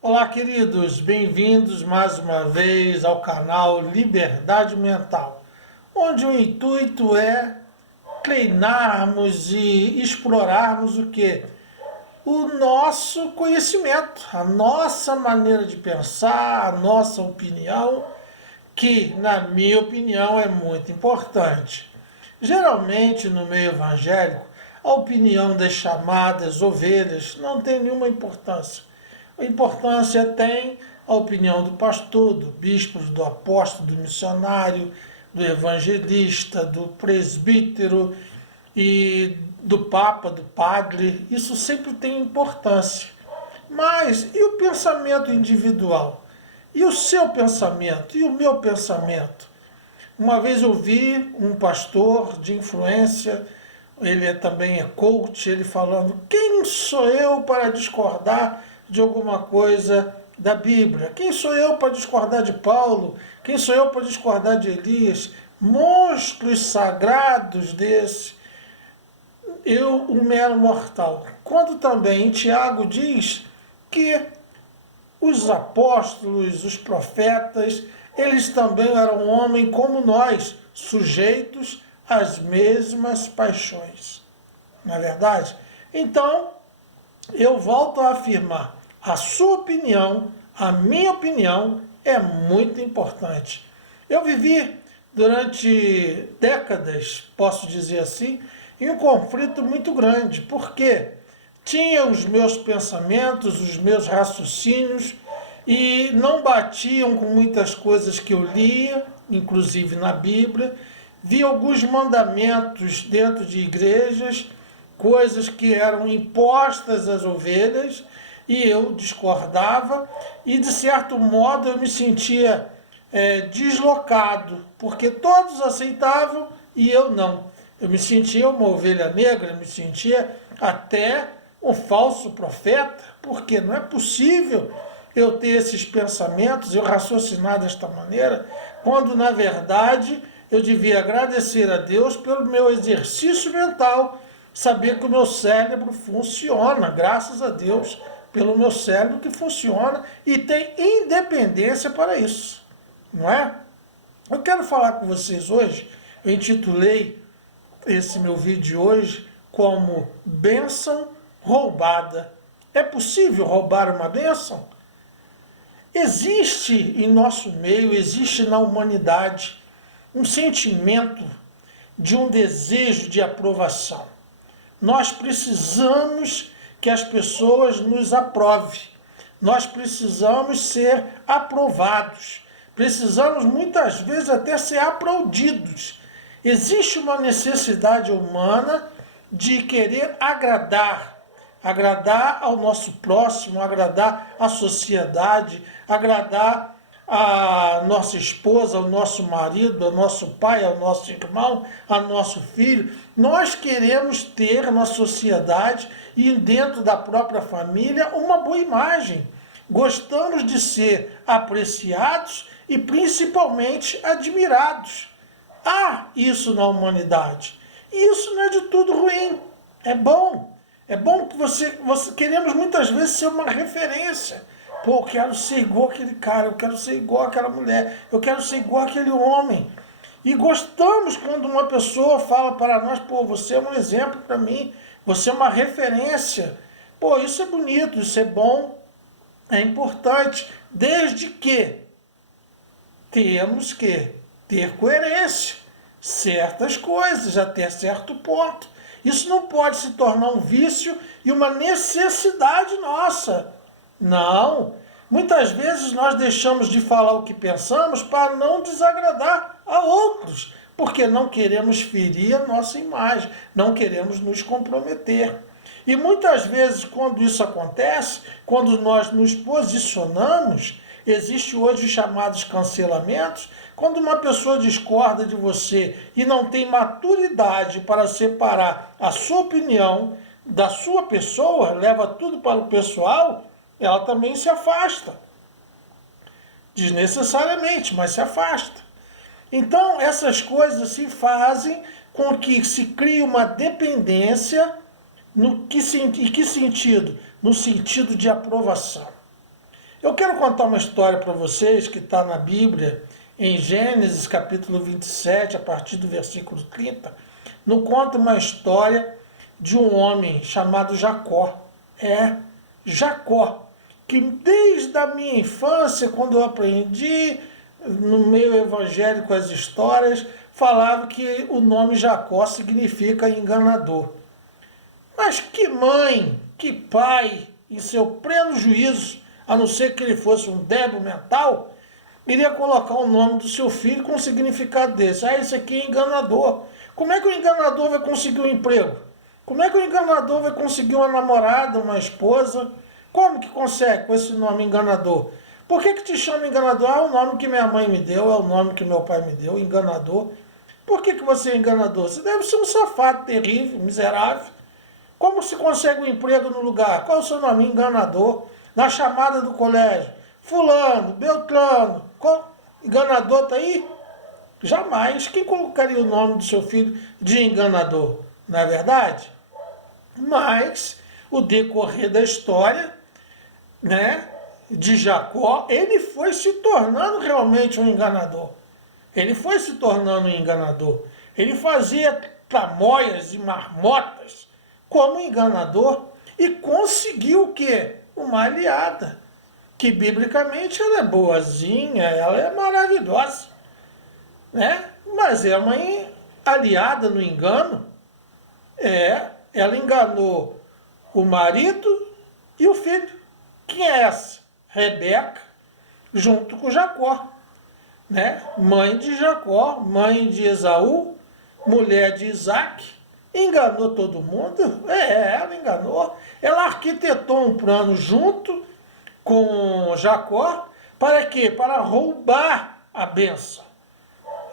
Olá, queridos, bem-vindos mais uma vez ao canal Liberdade Mental, onde o intuito é treinarmos e explorarmos o que? O nosso conhecimento, a nossa maneira de pensar, a nossa opinião, que, na minha opinião, é muito importante. Geralmente, no meio evangélico, a opinião das chamadas ovelhas não tem nenhuma importância. A importância tem a opinião do pastor, do bispo, do apóstolo, do missionário, do evangelista, do presbítero e do papa, do padre. Isso sempre tem importância. Mas e o pensamento individual? E o seu pensamento? E o meu pensamento? Uma vez eu vi um pastor de influência, ele também é coach, ele falando: quem sou eu para discordar de alguma coisa da Bíblia? Quem sou eu para discordar de Paulo? Quem sou eu para discordar de Elias? Monstros sagrados desse, eu, um mero mortal. Quando também Tiago diz que os apóstolos, os profetas, eles também eram homens como nós, sujeitos às mesmas paixões. Não é verdade? Então, eu volto a afirmar, a sua opinião, a minha opinião é muito importante. Eu vivi durante décadas, posso dizer assim, em um conflito muito grande, porque tinha os meus pensamentos, os meus raciocínios, e não batiam com muitas coisas que eu lia, inclusive na Bíblia. Vi alguns mandamentos dentro de igrejas, coisas que eram impostas às ovelhas, e eu discordava, e de certo modo eu me sentia deslocado, porque todos aceitavam e eu não. Eu me sentia uma ovelha negra, eu me sentia até um falso profeta, porque não é possível eu ter esses pensamentos, eu raciocinar desta maneira, quando na verdade eu devia agradecer a Deus pelo meu exercício mental, saber que o meu cérebro funciona, graças a Deus, pelo meu cérebro que funciona e tem independência para isso, não é? Eu quero falar com vocês hoje, eu intitulei esse meu vídeo hoje como Bênção Roubada. É possível roubar uma bênção? Existe em nosso meio, existe na humanidade um sentimento de um desejo de aprovação. Nós precisamos que as pessoas nos aprovem. Nós precisamos ser aprovados. Precisamos muitas vezes até ser aplaudidos. Existe uma necessidade humana de querer agradar ao nosso próximo, agradar à sociedade, agradar a nossa esposa, ao nosso marido, ao nosso pai, ao nosso irmão, ao nosso filho. Nós queremos ter na sociedade e dentro da própria família uma boa imagem. Gostamos de ser apreciados e principalmente admirados. Há isso na humanidade. E isso não é de tudo ruim. É bom. É bom que você queremos muitas vezes ser uma referência. Pô, eu quero ser igual aquele cara, eu quero ser igual aquela mulher, eu quero ser igual aquele homem. E gostamos quando uma pessoa fala para nós: pô, você é um exemplo para mim, você é uma referência. Pô, isso é bonito, isso é bom, é importante, desde que temos que ter coerência, certas coisas até certo ponto. Isso não pode se tornar um vício e uma necessidade nossa. Não. Muitas vezes nós deixamos de falar o que pensamos para não desagradar a outros, porque não queremos ferir a nossa imagem, não queremos nos comprometer. E muitas vezes, quando isso acontece, quando nós nos posicionamos, existe hoje os chamados cancelamentos, quando uma pessoa discorda de você e não tem maturidade para separar a sua opinião da sua pessoa, leva tudo para o pessoal, ela também se afasta. Desnecessariamente, mas se afasta. Então, essas coisas se fazem com que se crie uma dependência. Em que sentido? No sentido de aprovação. Eu quero contar uma história para vocês que está na Bíblia, em Gênesis capítulo 27, a partir do versículo 30. Nos conta uma história de um homem chamado Jacó. Jacó, que desde a minha infância, quando eu aprendi no meio evangélico as histórias, falava que o nome Jacó significa enganador. Mas que mãe, que pai, em seu pleno juízo, a não ser que ele fosse um débil mental, iria colocar o nome do seu filho com um significado desse? Ah, esse aqui é enganador. Como é que o enganador vai conseguir um emprego? Como é que o enganador vai conseguir uma namorada, uma esposa? Como que consegue com esse nome enganador? Por que te chama enganador? Ah, é o nome que minha mãe me deu, é o nome que meu pai me deu, enganador. Por que você é enganador? Você deve ser um safado terrível, miserável. Como se consegue um emprego no lugar? Qual é o seu nome? Enganador. Na chamada do colégio, fulano, beltrano, enganador está aí? Jamais. Quem colocaria o nome do seu filho de enganador? Não é verdade? Mas, o decorrer da história, né, de Jacó, ele foi se tornando realmente um enganador. Ele foi se tornando um enganador. Ele fazia tramóias e marmotas como enganador e conseguiu o quê? Uma aliada, que biblicamente ela é boazinha, ela é maravilhosa, né? Mas é uma aliada no engano. Ela enganou o marido e o filho. Quem é essa? Rebeca, junto com Jacó, né? Mãe de Jacó, mãe de Esaú, mulher de Isaac. Enganou todo mundo? Ela enganou. Ela arquitetou um plano junto com Jacó. Para quê? Para roubar a bênção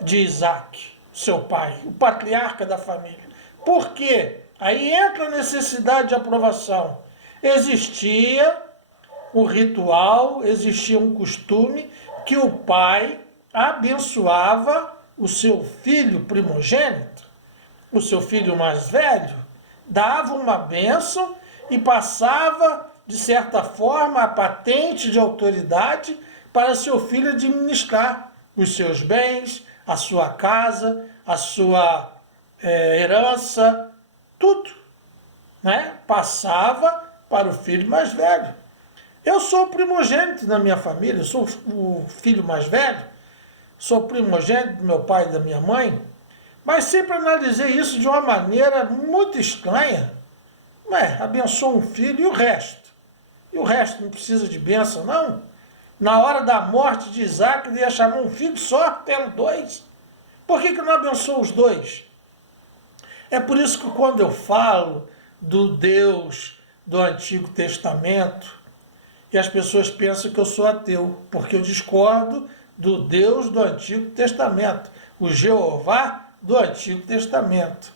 de Isaac, seu pai, o patriarca da família. Por quê? Aí entra a necessidade de aprovação. Existia um ritual, existia um costume que o pai abençoava o seu filho primogênito, o seu filho mais velho, dava uma bênção e passava, de certa forma, a patente de autoridade para seu filho administrar os seus bens, a sua casa, a sua herança, tudo, né? Passava para o filho mais velho. Eu sou o primogênito da minha família, eu sou o filho mais velho, sou primogênito do meu pai e da minha mãe, mas sempre analisei isso de uma maneira muito estranha. Abençoa um filho e o resto? E o resto não precisa de bênção, não? Na hora da morte de Isaac, ele ia chamar um filho só, tendo dois. Por que não abençoa os dois? É por isso que quando eu falo do Deus do Antigo Testamento, e as pessoas pensam que eu sou ateu, porque eu discordo do Deus do Antigo Testamento, o Jeová do Antigo Testamento.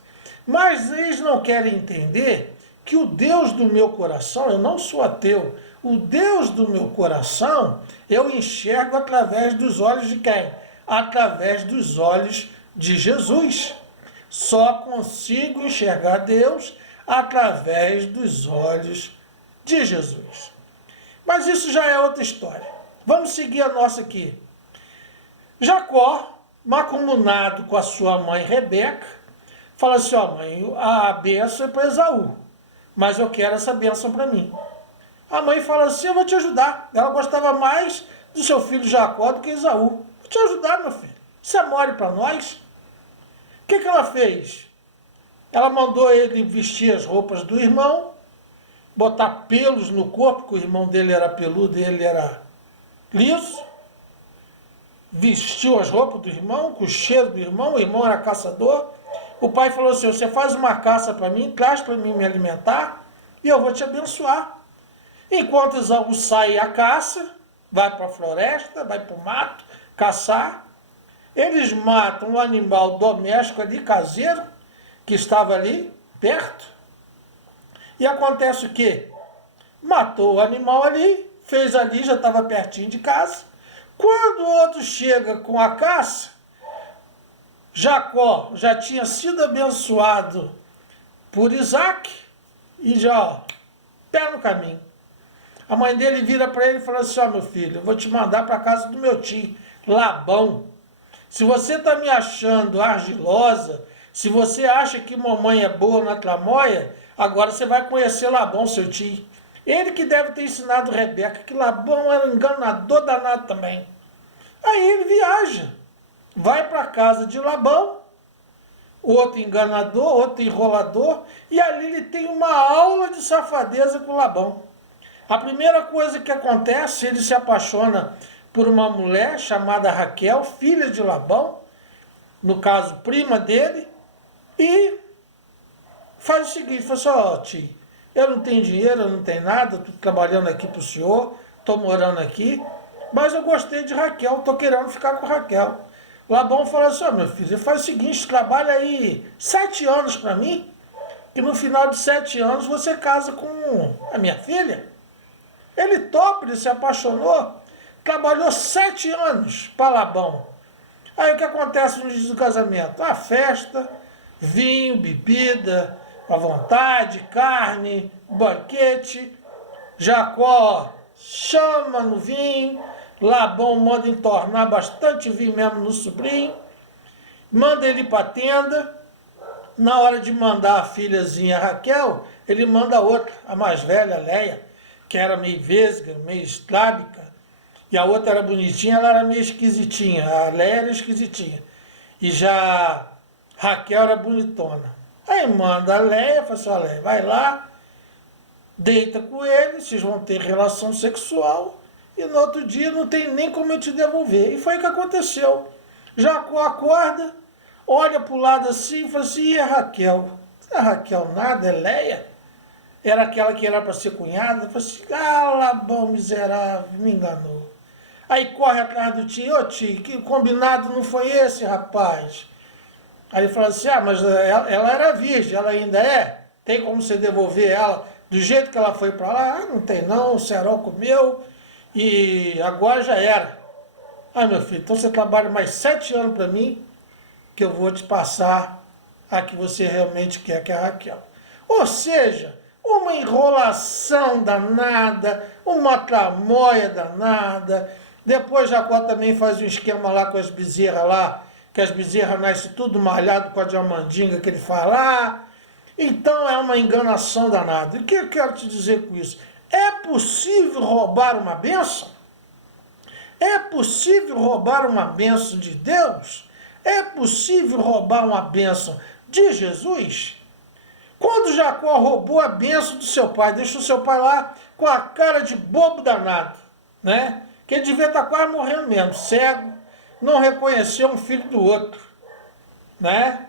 Mas eles não querem entender que o Deus do meu coração, eu não sou ateu, o Deus do meu coração eu enxergo através dos olhos de quem? Através dos olhos de Jesus. Só consigo enxergar Deus através dos olhos de Jesus. Mas isso já é outra história. Vamos seguir a nossa aqui. Jacó, mancomunado com a sua mãe Rebeca, fala assim: ó, mãe, a bênção é para Esaú, mas eu quero essa bênção para mim. A mãe fala assim: eu vou te ajudar. Ela gostava mais do seu filho Jacó do que Esaú. Vou te ajudar, meu filho. Isso é mole para nós. O que ela fez? Ela mandou ele vestir as roupas do irmão, botar pelos no corpo, que o irmão dele era peludo e ele era liso. Vestiu as roupas do irmão, com o cheiro do irmão, o irmão era caçador. O pai falou assim: você faz uma caça para mim, traz para mim me alimentar e eu vou te abençoar. Enquanto Esaú sai à caça, vai para a floresta, vai para o mato, caçar, eles matam um animal doméstico ali, caseiro, que estava ali, perto. E acontece o quê? Matou o animal ali, fez ali, já estava pertinho de casa. Quando o outro chega com a caça, Jacó já tinha sido abençoado por Isaac e já, ó, pé no caminho. A mãe dele vira para ele e fala assim, ó meu filho, eu vou te mandar para casa do meu tio, Labão. Se você está me achando argilosa, se você acha que mamãe é boa na tramóia, agora você vai conhecer Labão, seu tio. Ele que deve ter ensinado Rebeca, que Labão era um enganador danado também. Aí ele viaja, vai para a casa de Labão, outro enganador, outro enrolador, e ali ele tem uma aula de safadeza com Labão. A primeira coisa que acontece, ele se apaixona por uma mulher chamada Raquel, filha de Labão, no caso, prima dele, e faz o seguinte, fala assim, ó tio, eu não tenho dinheiro, eu não tenho nada, estou trabalhando aqui para o senhor, estou morando aqui, mas eu gostei de Raquel, estou querendo ficar com Raquel. Labão fala assim, ó meu filho, faz o seguinte, trabalha aí 7 anos para mim, que no final de 7 anos você casa com a minha filha. Ele topa, ele se apaixonou, trabalhou 7 anos para Labão. Aí o que acontece no dia do casamento? A festa, vinho, bebida, à vontade, carne, banquete. Jacó chama no vinho, Labão manda entornar bastante vinho mesmo no sobrinho, manda ele para a tenda. Na hora de mandar a filhazinha Raquel, ele manda a outra, a mais velha, Leia, que era meio vesga, meio estrábica, e a outra era bonitinha, ela era meio esquisitinha, a Leia era esquisitinha, e já Raquel era bonitona. Aí manda a Leia, fala assim, ó Leia, vai lá, deita com ele, vocês vão ter relação sexual, e no outro dia não tem nem como eu te devolver. E foi o que aconteceu. Jacó acorda, olha para o lado assim e fala assim, e a Raquel? Não é Raquel nada, é Leia? Era aquela que era para ser cunhada. Falei assim, ah, Labão miserável, me enganou. Aí corre atrás do tio, ô tio, que combinado não foi esse, rapaz? Aí ele falou assim, ah, mas ela era virgem, ela ainda é? Tem como você devolver ela do jeito que ela foi para lá? Ah, não tem não, o cerol comeu e agora já era. Ah, meu filho, então você trabalha mais 7 anos para mim, que eu vou te passar a que você realmente quer, que é a Raquel. Ou seja, uma enrolação danada, uma tramóia danada. Depois Jacó também faz um esquema lá com as bezerras lá, que as bezerras nascem tudo malhado com a diamandinga que ele faz lá. Então é uma enganação danada. E o que eu quero te dizer com isso? É possível roubar uma bênção? É possível roubar uma bênção de Deus? É possível roubar uma bênção de Jesus? Quando Jacó roubou a bênção do seu pai, deixou seu pai lá com a cara de bobo danado, né? Que ele devia estar quase morrendo mesmo, cego, não reconheceu um filho do outro, né?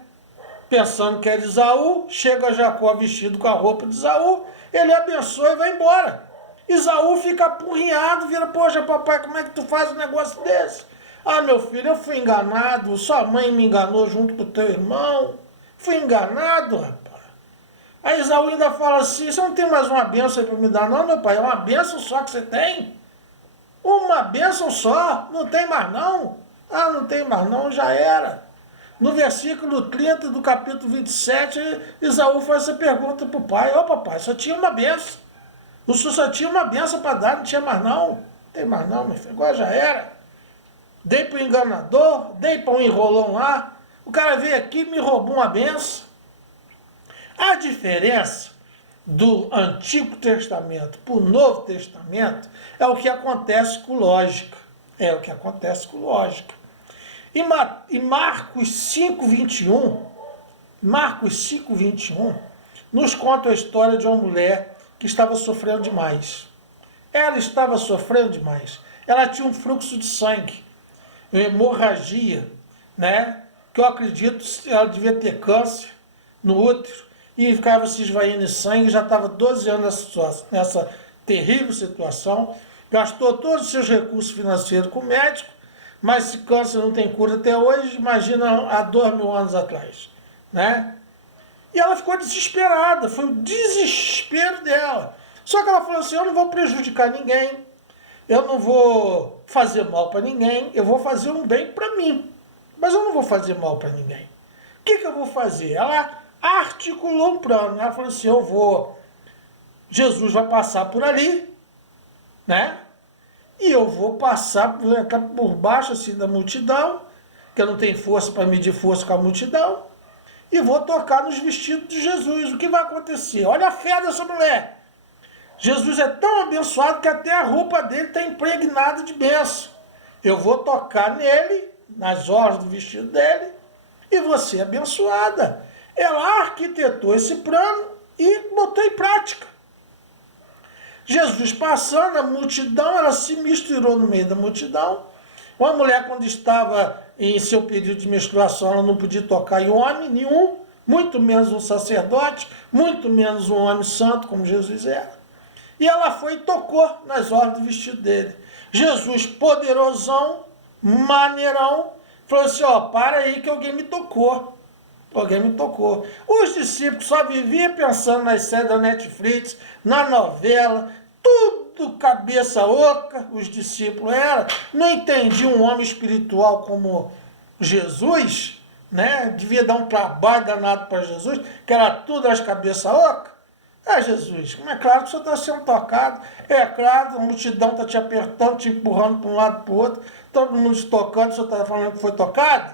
Pensando que era Esaú, chega Jacó vestido com a roupa de Esaú, ele abençoa e vai embora. Esaú fica apurrinhado, vira, poxa papai, como é que tu faz um negócio desse? Ah, meu filho, eu fui enganado, sua mãe me enganou junto com o teu irmão, fui enganado, rapaz. Aí Esaú ainda fala assim, você não tem mais uma bênção para me dar não, meu pai? É uma bênção só que você tem? Uma bênção só? Não tem mais não? Ah, não tem mais não, já era. No versículo 30 do capítulo 27, Esaú faz essa pergunta para o pai, ô papai, só tinha uma bênção. O senhor só tinha uma bênção para dar, não tinha mais não? Não tem mais não, meu filho, agora já era. Dei para o enganador, dei para um enrolão lá, o cara veio aqui e me roubou uma bênção. A diferença do Antigo Testamento para o Novo Testamento é o que acontece com lógica. É o que acontece com lógica. E Marcos 5,21, nos conta a história de uma mulher que estava sofrendo demais. Ela estava sofrendo demais. Ela tinha um fluxo de sangue, uma hemorragia, né? Que eu acredito que ela devia ter câncer no útero e ficava se esvaindo em sangue. Já estava 12 anos nessa terrível situação. Gastou todos os seus recursos financeiros com o médico, mas se câncer não tem cura até hoje, imagina há 2.000 anos atrás, né? E ela ficou desesperada, foi o desespero dela. Só que ela falou assim, eu não vou prejudicar ninguém, eu não vou fazer mal para ninguém, eu vou fazer um bem para mim, mas eu não vou fazer mal para ninguém. O que eu vou fazer? Ela articulou um plano, ela falou assim, Jesus vai passar por ali, né? E eu vou passar, vou entrar por baixo assim da multidão, que eu não tenho força para medir força com a multidão, e vou tocar nos vestidos de Jesus. O que vai acontecer? Olha a fé dessa mulher. Jesus é tão abençoado que até a roupa dele está impregnada de bênção. Eu vou tocar nele, nas orlas do vestido dele, e vou ser abençoada. Ela arquitetou esse plano e botou em prática. Jesus passando, a multidão, ela se misturou no meio da multidão. Uma mulher, quando estava em seu período de menstruação, ela não podia tocar em homem nenhum, muito menos um sacerdote, muito menos um homem santo, como Jesus era. E ela foi e tocou nas orlas do vestido dele. Jesus, poderosão, maneirão, falou assim, ó, para aí que alguém me tocou. Alguém me tocou. Os discípulos só viviam pensando nas séries da Netflix, na novela, tudo cabeça oca, os discípulos eram. Não entendiam um homem espiritual como Jesus, né? Devia dar um trabalho danado para Jesus, que era tudo as cabeça oca. Jesus, é claro que o senhor está sendo tocado, é claro, a multidão está te apertando, te empurrando para um lado para o outro, todo mundo te tocando, o senhor está falando que foi tocado?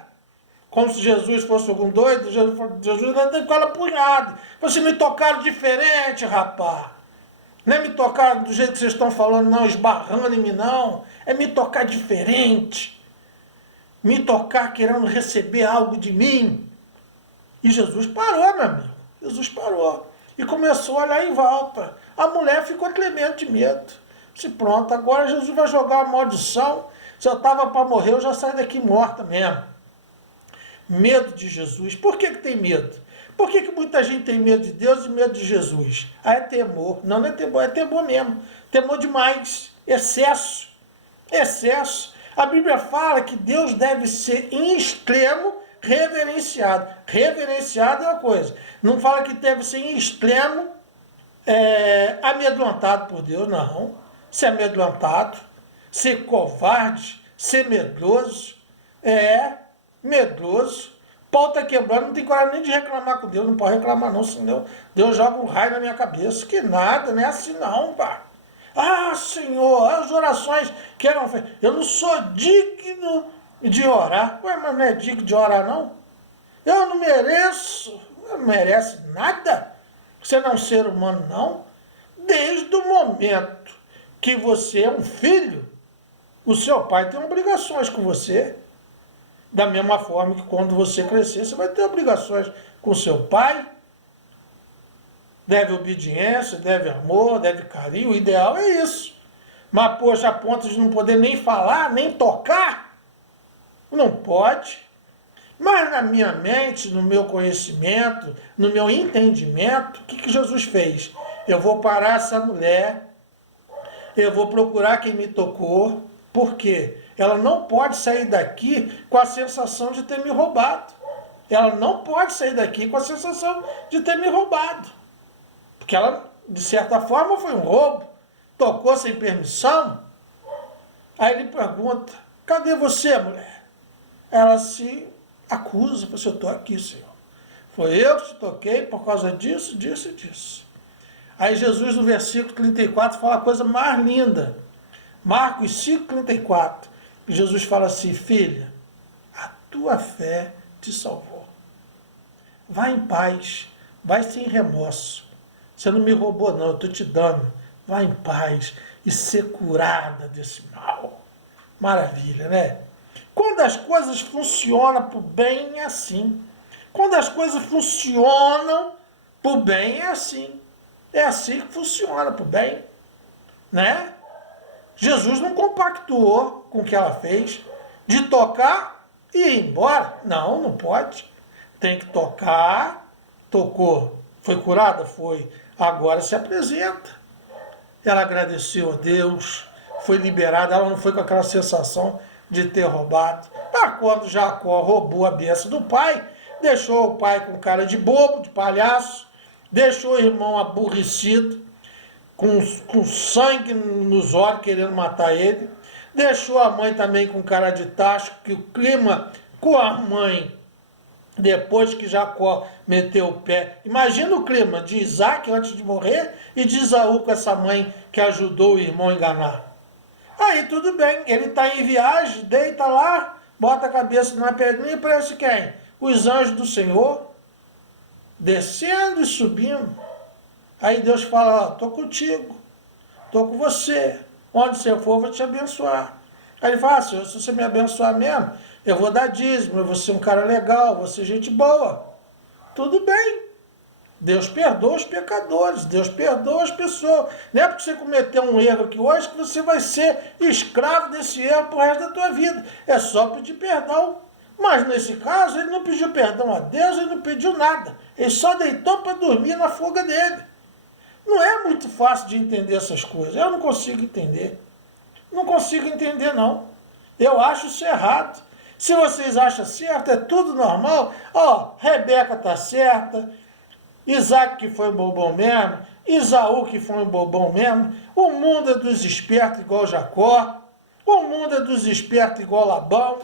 Como se Jesus fosse algum doido, Jesus ainda tem com ela punhado. Vocês me tocaram diferente, rapaz. Não é me tocar do jeito que vocês estão falando, não, esbarrando em mim, não. É me tocar diferente. Me tocar querendo receber algo de mim. E Jesus parou, meu amigo. Jesus parou. E começou a olhar em volta. A mulher ficou tremendo de medo. Se pronto, agora Jesus vai jogar uma maldição. Se eu estava para morrer, eu já saio daqui morta mesmo. Medo de Jesus. Por que tem medo? Por que muita gente tem medo de Deus e medo de Jesus? É temor. Não é temor, é temor mesmo. Temor demais. Excesso. Excesso. A Bíblia fala que Deus deve ser em extremo reverenciado. Reverenciado é uma coisa. Não fala que deve ser em extremo amedrontado por Deus, não. Ser amedrontado, ser covarde, ser medroso. Medroso. Pau tá quebrando, não tem coragem nem de reclamar com Deus. Não pode reclamar não, senão Deus joga um raio na minha cabeça. Que nada, não é assim não, pá. Ah, Senhor, as orações que eram feitas. Eu não sou digno de orar. Ué, mas não é digno de orar, não? Eu não mereço. Não merece nada. Você não é um ser humano, não. Desde o momento que você é um filho, o seu pai tem obrigações com você. Da mesma forma que quando você crescer, você vai ter obrigações com seu pai. Deve obediência, deve amor, deve carinho. O ideal é isso. Mas, poxa, a ponto de não poder nem falar, nem tocar, não pode. Mas na minha mente, no meu conhecimento, no meu entendimento, o que Jesus fez? Eu vou parar essa mulher, eu vou procurar quem me tocou. Por quê? Ela não pode sair daqui com a sensação de ter me roubado. Ela não pode sair daqui com a sensação de ter me roubado. Porque ela, de certa forma, foi um roubo. Tocou sem permissão. Aí ele pergunta, cadê você, mulher? Ela se acusa, eu estou aqui, Senhor. Foi eu que te toquei por causa disso, disso e disso. Aí Jesus, no versículo 34, fala a coisa mais linda. Marcos 5,34. Jesus fala assim, filha, a tua fé te salvou. Vai em paz, vai sem remorso. Você não me roubou não, eu estou te dando. Vai em paz e ser curada desse mal. Maravilha, né? Quando as coisas funcionam para o bem, é assim. Quando as coisas funcionam para o bem, é assim. É assim que funciona para o bem, né? Jesus não compactuou com o que ela fez, de tocar e ir embora. Não, não pode. Tem que tocar, tocou. Foi curada? Foi. Agora se apresenta. Ela agradeceu a Deus, foi liberada, ela não foi com aquela sensação de ter roubado. Mas quando Jacó roubou a bênção do pai, deixou o pai com cara de bobo, de palhaço, deixou o irmão aborrecido, com sangue nos olhos, querendo matar ele. Deixou a mãe também com cara de tacho, que o clima com a mãe, depois que Jacó meteu o pé. Imagina o clima de Isaac antes de morrer e de Esaú com essa mãe que ajudou o irmão a enganar. Aí tudo bem, ele está em viagem, deita lá, bota a cabeça na pedrinha e parece quem? Os anjos do Senhor, descendo e subindo. Aí Deus fala, ó, estou contigo, estou com você, onde você for eu vou te abençoar. Aí ele fala, Senhor, se você me abençoar mesmo, eu vou dar dízimo, eu vou ser um cara legal, vou ser gente boa. Tudo bem. Deus perdoa os pecadores, Deus perdoa as pessoas. Não é porque você cometeu um erro aqui hoje que você vai ser escravo desse erro pro resto da tua vida. É só pedir perdão. Mas nesse caso, ele não pediu perdão a Deus, ele não pediu nada. Ele só deitou para dormir na fuga dele. Não é muito fácil de entender essas coisas. Eu não consigo entender. Não consigo entender, não. Eu acho isso errado. Se vocês acham certo, é tudo normal. Ó, Rebeca está certa. Isaac que foi um bobão mesmo, Isaú que foi um bobão mesmo, o mundo é dos espertos igual Jacó, o mundo é dos espertos igual Labão.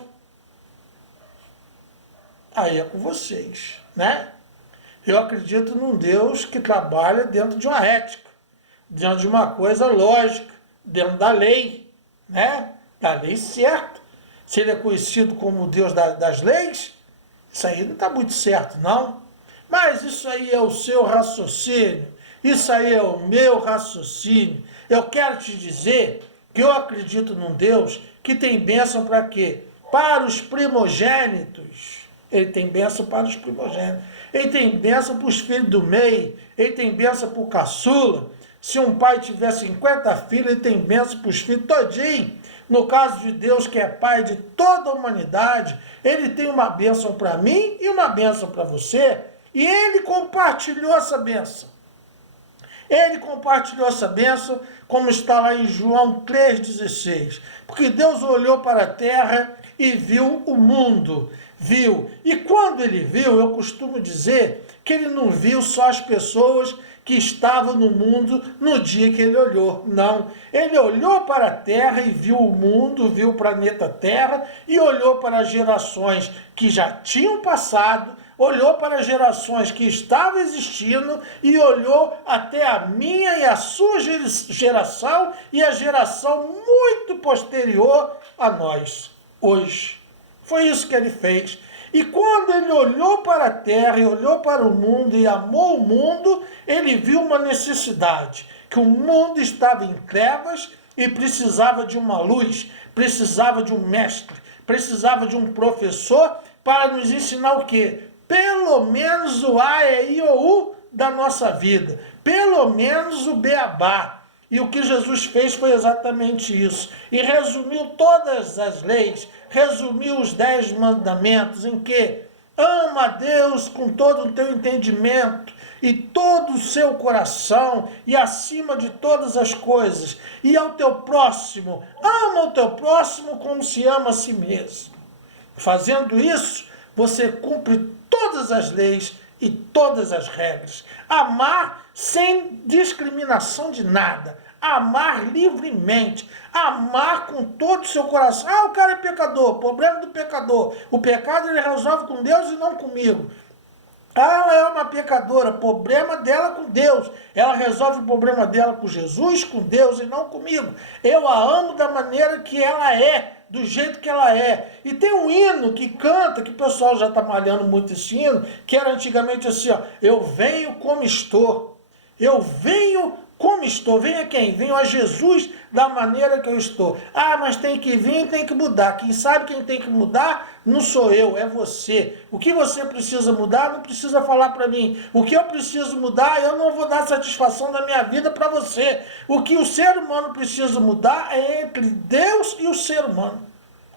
Aí é com vocês, né? Eu acredito num Deus que trabalha dentro de uma ética, dentro de uma coisa lógica, dentro da lei, né? Da lei certa. Se ele é conhecido como o Deus das leis, isso aí não está muito certo, não. Mas isso aí é o seu raciocínio, isso aí é o meu raciocínio. Eu quero te dizer que eu acredito num Deus que tem bênção para quê? Para os primogênitos. Ele tem bênção para os primogênitos. Ele tem bênção para os filhos do meio. Ele tem bênção para o caçula. Se um pai tiver 50 filhos, ele tem bênção para os filhos todinho. No caso de Deus, que é pai de toda a humanidade, ele tem uma bênção para mim e uma bênção para você. E ele compartilhou essa bênção. Ele compartilhou essa bênção, como está lá em João 3,16. Porque Deus olhou para a terra e viu o mundo. Viu. E quando ele viu, eu costumo dizer que ele não viu só as pessoas que estavam no mundo no dia que ele olhou. Não. Ele olhou para a terra e viu o mundo, viu o planeta Terra e olhou para as gerações que já tinham passado, olhou para as gerações que estavam existindo e olhou até a minha e a sua geração e a geração muito posterior a nós, hoje. Foi isso que ele fez. E quando ele olhou para a terra e olhou para o mundo e amou o mundo, ele viu uma necessidade, que o mundo estava em trevas e precisava de uma luz, precisava de um mestre, precisava de um professor para nos ensinar o quê? Pelo menos o A, E, I, O, U da nossa vida. Pelo menos o beabá. E o que Jesus fez foi exatamente isso. E resumiu todas as leis, resumiu os 10 mandamentos em que ama a Deus com todo o teu entendimento e todo o seu coração e acima de todas as coisas. E ao teu próximo, ama o teu próximo como se ama a si mesmo. Fazendo isso, você cumpre todas as leis e todas as regras. Amar sem discriminação de nada. Amar livremente. Amar com todo o seu coração. Ah, o cara é pecador. Problema do pecador. O pecado ele resolve com Deus e não comigo. Ah, ela é uma pecadora. Problema dela com Deus. Ela resolve o problema dela com Jesus, com Deus e não comigo. Eu a amo da maneira que ela é. Do jeito que ela é. E tem um hino que canta, que o pessoal já está malhando muito esse hino, que era antigamente assim, ó, eu venho como estou. Eu venho como estou. Venha quem? Venho a Jesus da maneira que eu estou. Ah, mas tem que vir, tem que mudar. Quem sabe quem tem que mudar não sou eu, é você. O que você precisa mudar, não precisa falar para mim. O que eu preciso mudar, eu não vou dar satisfação da minha vida para você. O que o ser humano precisa mudar é entre Deus e o ser humano.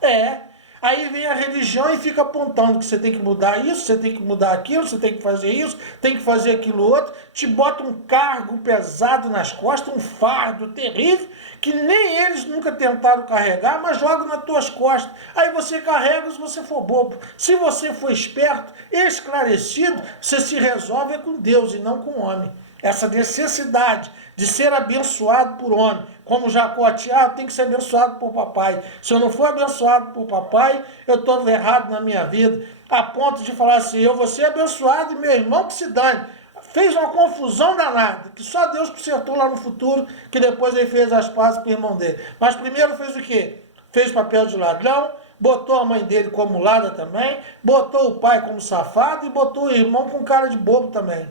É. Aí vem a religião e fica apontando que você tem que mudar isso, você tem que mudar aquilo, você tem que fazer isso, tem que fazer aquilo outro. Te bota um cargo pesado nas costas, um fardo terrível, que nem eles nunca tentaram carregar, mas jogam nas tuas costas. Aí você carrega se você for bobo. Se você for esperto, esclarecido, você se resolve com Deus e não com o homem. Essa necessidade de ser abençoado por homem, como Jacó, tem que ser abençoado por papai. Se eu não for abençoado por papai, eu estou errado na minha vida, a ponto de falar assim, eu vou ser abençoado e meu irmão que se dane. fez uma confusão danada, que só Deus consertou lá no futuro, que depois ele fez as pazes com o irmão dele. Mas primeiro fez o quê? Fez papel de ladrão, botou a mãe dele como mulata também, botou o pai como safado e botou o irmão com cara de bobo também.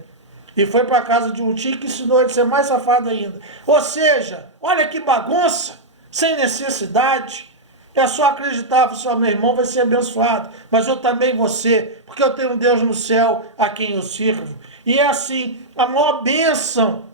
E foi para casa de um tio que ensinou ele a ser mais safado ainda. Ou seja, olha que bagunça, sem necessidade. É só acreditar, só meu irmão vai ser abençoado, mas eu também vou ser, porque eu tenho um Deus no céu a quem eu sirvo. E é assim, a maior bênção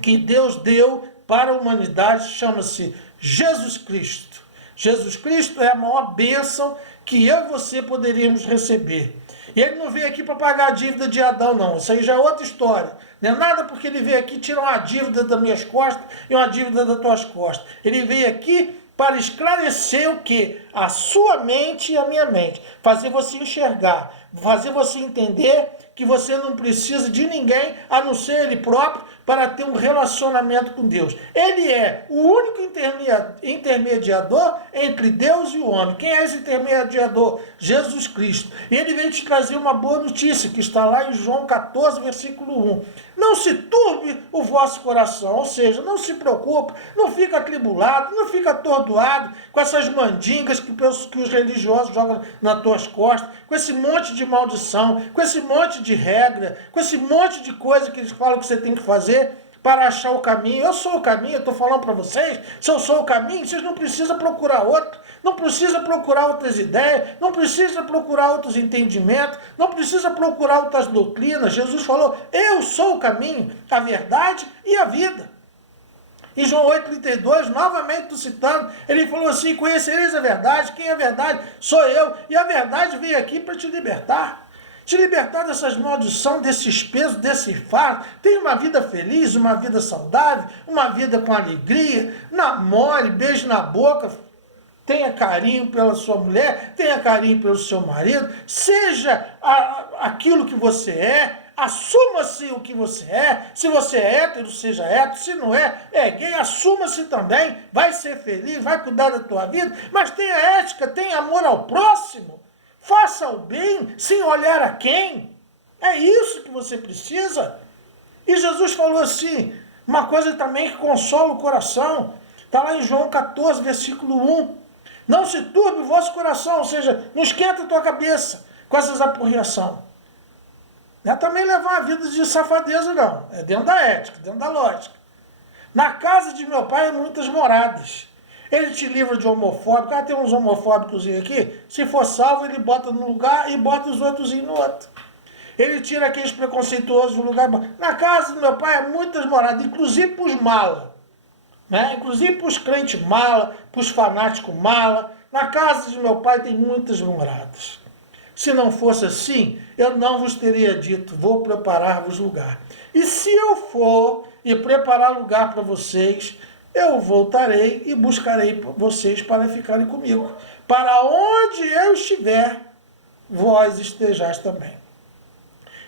que Deus deu para a humanidade chama-se Jesus Cristo. Jesus Cristo é a maior bênção que eu e você poderíamos receber. E ele não veio aqui para pagar a dívida de Adão, não. Isso aí já é outra história. Não é nada porque ele veio aqui tirar uma dívida das minhas costas e uma dívida das tuas costas. Ele veio aqui para esclarecer o quê? A sua mente e a minha mente. Fazer você enxergar, fazer você entender que você não precisa de ninguém, a não ser ele próprio, para ter um relacionamento com Deus. Ele é o único intermediador entre Deus e o homem. Quem é esse intermediador? Jesus Cristo. E ele veio te trazer uma boa notícia, que está lá em João 14, versículo 1. Não se turbe o vosso coração, ou seja, não se preocupe, não fica atribulado, não fica atordoado com essas mandingas que os religiosos jogam nas tuas costas, com esse monte de maldição, com esse monte de regra, com esse monte de coisa que eles falam que você tem que fazer para achar o caminho. Eu sou o caminho, eu estou falando para vocês, se eu sou o caminho, vocês não precisam procurar outro, não precisa procurar outras ideias, não precisa procurar outros entendimentos, não precisa procurar outras doutrinas. Jesus falou, eu sou o caminho, a verdade e a vida. Em João 8,32, novamente estou citando, ele falou assim, conhecereis a verdade, quem é a verdade? Sou eu, e a verdade veio aqui para te libertar. Te libertar dessas maldições, desses pesos, desse fardo. Tenha uma vida feliz, uma vida saudável, uma vida com alegria. Namore, beije na boca, tenha carinho pela sua mulher, tenha carinho pelo seu marido. Seja aquilo que você é. Assuma-se o que você é. Se você é hétero, seja hétero. Se não é, é gay, assuma-se também. Vai ser feliz, vai cuidar da tua vida. Mas tenha ética, tenha amor ao próximo. Faça o bem sem olhar a quem. É isso que você precisa. E Jesus falou assim, uma coisa também que consola o coração. Está lá em João 14, versículo 1. Não se turbe o vosso coração, ou seja, não esquenta a tua cabeça com essas apurriações. Não é também levar uma vida de safadeza, não. É dentro da ética, dentro da lógica. Na casa de meu pai há muitas moradas. Ele te livra de homofóbico. Ah, tem uns homofóbicos aqui. Se for salvo, ele bota no lugar e bota os outros no outro. Ele tira aqueles preconceituosos do lugar. Na casa do meu pai há muitas moradas, inclusive para os mala. Né? Inclusive para os crentes mala, para os fanáticos mala. Na casa de meu pai tem muitas moradas. Se não fosse assim, eu não vos teria dito, vou preparar-vos lugar. E se eu for e preparar lugar para vocês, eu voltarei e buscarei vocês para ficarem comigo. Para onde eu estiver, vós estejais também.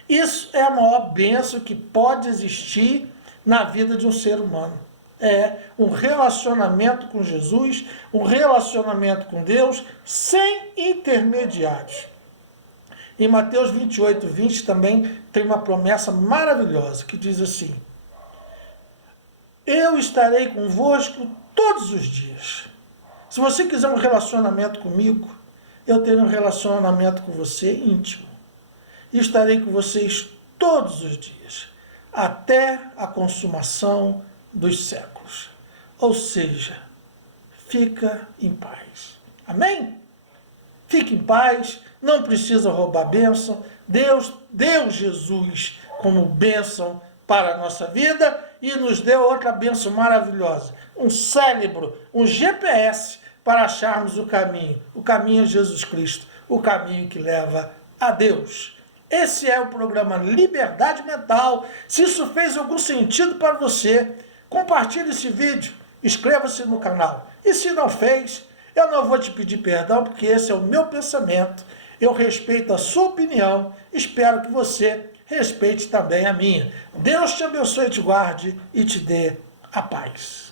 Isso é a maior bênção que pode existir na vida de um ser humano. É um relacionamento com Jesus, um relacionamento com Deus, sem intermediários. Em Mateus 28, 20 também tem uma promessa maravilhosa que diz assim: eu estarei convosco todos os dias. Se você quiser um relacionamento comigo, eu terei um relacionamento com você íntimo. E estarei com vocês todos os dias, até a consumação dos séculos. Ou seja, fica em paz. Amém? Fique em paz, não precisa roubar bênção. Deus deu Jesus como bênção para a nossa vida e nos deu outra bênção maravilhosa. Um cérebro, um GPS para acharmos o caminho. O caminho é Jesus Cristo, o caminho que leva a Deus. Esse é o programa Liberdade Mental. Se isso fez algum sentido para você, compartilhe esse vídeo, inscreva-se no canal. E se não fez, eu não vou te pedir perdão, porque esse é o meu pensamento. Eu respeito a sua opinião, espero que você respeite também a minha. Deus te abençoe, te guarde e te dê a paz.